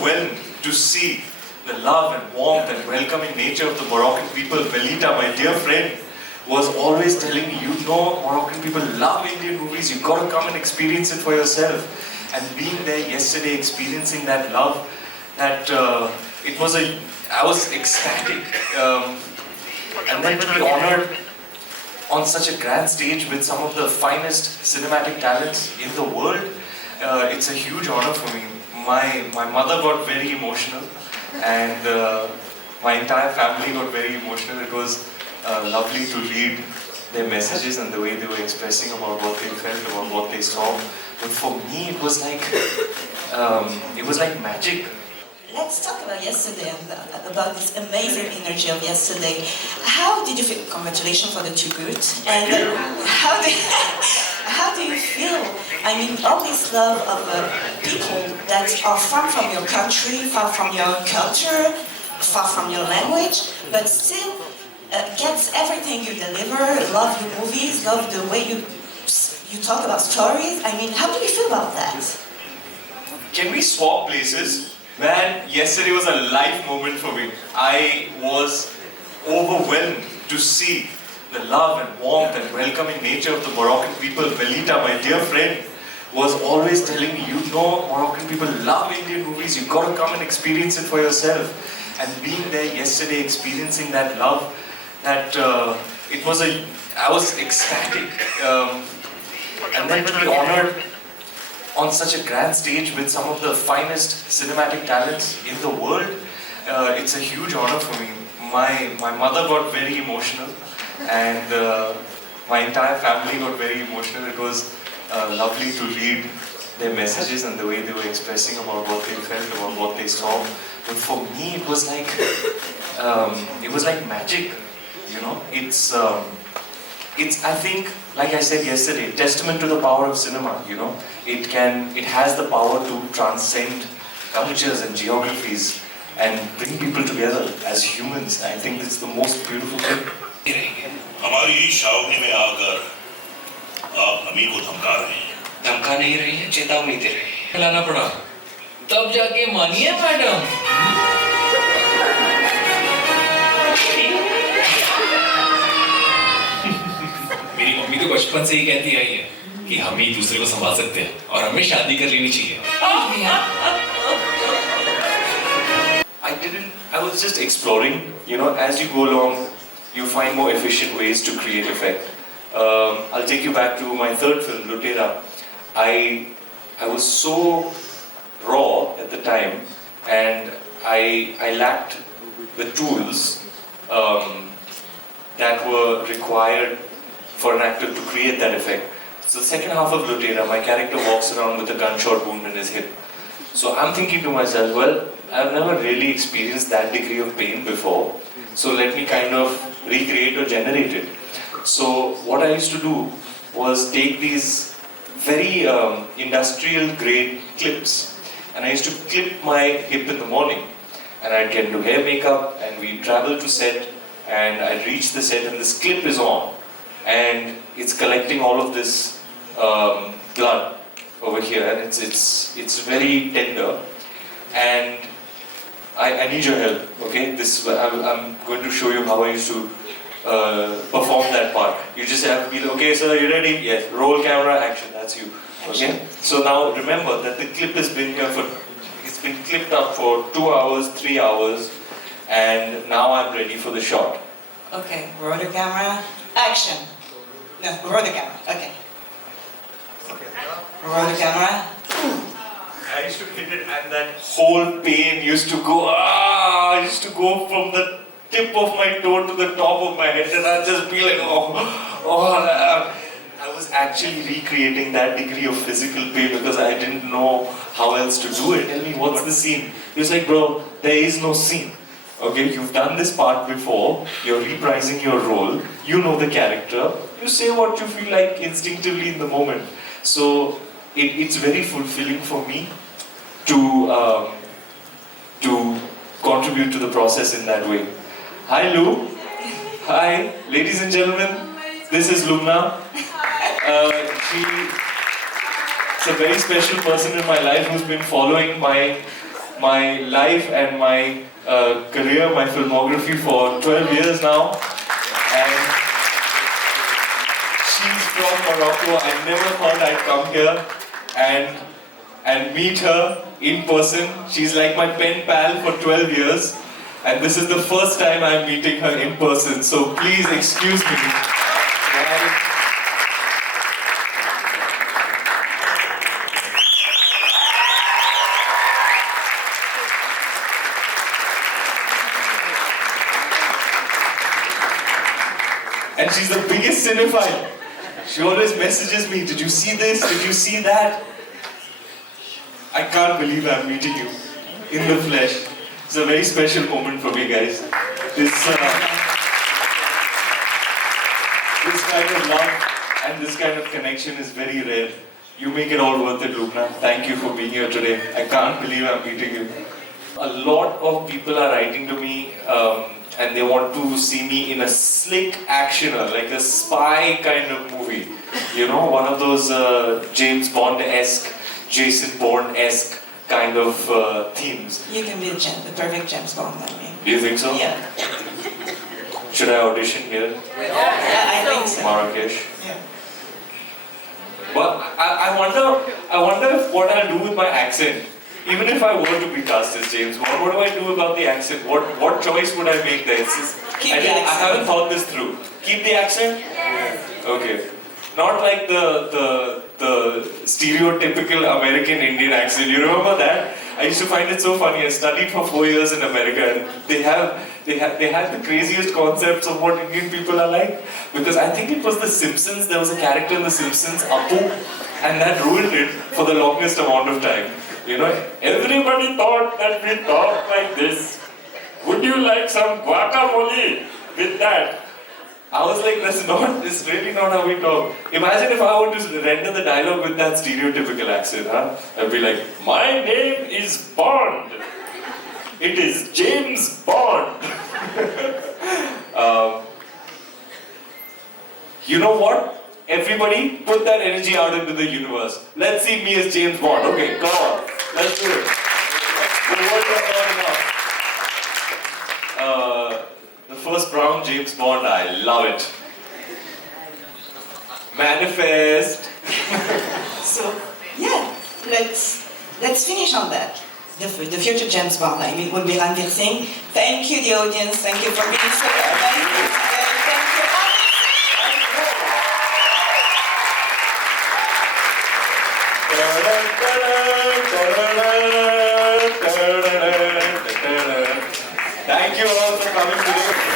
overwhelmed to see the love and warmth and welcoming nature of the Moroccan people. Melita, my dear friend, was always telling me, you know, Moroccan people love Indian movies, you've got to come and experience it for yourself. And being there yesterday, experiencing that love, I was ecstatic. And then to be honored on such a grand stage with some of the finest cinematic talents in the world, it's a huge honor for me. My mother got very emotional, and my entire family got very emotional. It was lovely to read their messages and the way they were expressing about what they felt, about what they saw. But for me, it was like magic. Let's talk about yesterday and about this amazing energy of yesterday. How did you feel? Congratulations for the tribute. And how do you feel? I mean, all this love of people that are far from your country, far from your culture, far from your language, but still gets everything you deliver, love your movies, love the way you talk about stories. I mean, how do you feel about that? Can we swap places? Man, yesterday was a life moment for me. I was overwhelmed to see the love and warmth and welcoming nature of the Moroccan people. Melita, my dear friend, was always telling me, you know, Moroccan people love Indian movies, you've got to come and experience it for yourself. And being there yesterday, experiencing that love, I was ecstatic. And then to be honored on such a grand stage with some of the finest cinematic talents in the world, it's a huge honor for me. My mother got very emotional, and my entire family got very emotional. It was lovely to read their messages and the way they were expressing about what they felt, about what they saw. But for me, it was like magic. You know, it's I think, like I said yesterday, testament to the power of cinema. You know, it has the power to transcend cultures and geographies and bring people together as humans. I think it's the most beautiful thing. हमारी छावनी में आकर आप हमी को धमका रहे हैं। धमका नहीं रही है, चेतावनी दे रही है। लाना पड़ा, तब जाके मानिए मैडम। मेरी मम्मी तो बचपन से ही कहती आई है कि हम ही दूसरे को संभाल सकते हैं और हमें शादी कर लेनी चाहिए। I was just exploring, you know, as you go along, you find more efficient ways to create effect. I'll take you back to my third film, Lutera. I was so raw at the time, and I lacked the tools that were required for an actor to create that effect. So the second half of Lutera, my character walks around with a gunshot wound in his hip. So I'm thinking to myself, well, I've never really experienced that degree of pain before, so let me kind of recreate or generate it. So what I used to do was take these very industrial grade clips, and I used to clip my hip in the morning, and I'd get into hair makeup, and we'd travel to set, and I'd reach the set, and this clip is on, and it's collecting all of this blood over here, and it's very tender, and I need your help, okay? I'm going to show you how I used to perform that part. You just have to be like, okay sir, you ready? Yes, roll camera, action, that's you, okay? So now remember that the clip has been here it's been clipped up for 2 hours, 3 hours, and now I'm ready for the shot. Okay, roll the camera, action. No, roll the camera, okay. Roll the camera. I used to hit it, and that whole pain used to go, I used to go from the tip of my toe to the top of my head, and I'd just be like, I was actually recreating that degree of physical pain because I didn't know how else to do it. Tell me, what's the scene? He was like, bro, there is no scene. Okay, you've done this part before, you're reprising your role, you know the character, you say what you feel like instinctively in the moment. So it's very fulfilling for me to contribute to the process in that way. Hi Lou. Hi, ladies and gentlemen. This is Lumna. She's a very special person in my life who's been following my my life and my career, my filmography for 12 years now. And she's from Morocco. I never thought I'd come here and meet her in person. She's like my pen pal for 12 years. And this is the first time I'm meeting her in person. So please excuse me. And she's the biggest cinephile. She always messages me, did you see this? Did you see that? I can't believe I'm meeting you in the flesh. It's a very special moment for me, guys. This kind of love and this kind of connection is very rare. You make it all worth it, Lubna. Thank you for being here today. I can't believe I'm meeting you. A lot of people are writing to me and they want to see me in a slick actioner, like a spy kind of movie. You know, one of those James Bond-esque, Jason Bourne-esque kind of themes. You can be the perfect James Bond, I mean. Do you think so? Yeah. Should I audition here? Yeah, I think so. Marrakesh? Yeah. Well, I wonder if what I'll do with my accent. Even if I were to be cast as James Bond, what do I do about the accent? What choice would I make there? I haven't thought this through. Keep the accent? Okay. Not like the stereotypical American Indian accent. You remember that? I used to find it so funny. I studied for 4 years in America, and they have the craziest concepts of what Indian people are like. Because I think it was The Simpsons. There was a character in The Simpsons, Apu, and that ruined it for the longest amount of time. You know, everybody thought that we talk like this. Would you like some guacamole with that? I was like, that's really not how we talk. Imagine if I were to render the dialogue with that stereotypical accent, huh? I'd be like, my name is Bond. It is James Bond. You know what? Everybody put that energy out into the universe. Let's see me as James Bond. Okay, come on. Let's do it. The world is not enough. The first brown James Bond, I love it. Manifest. So, yeah, let's finish on that. The future James Bond, I mean, will be Ránfír Singh. Thank you, the audience. Thank you for being so amazing. Thank you. Thank you all for coming today.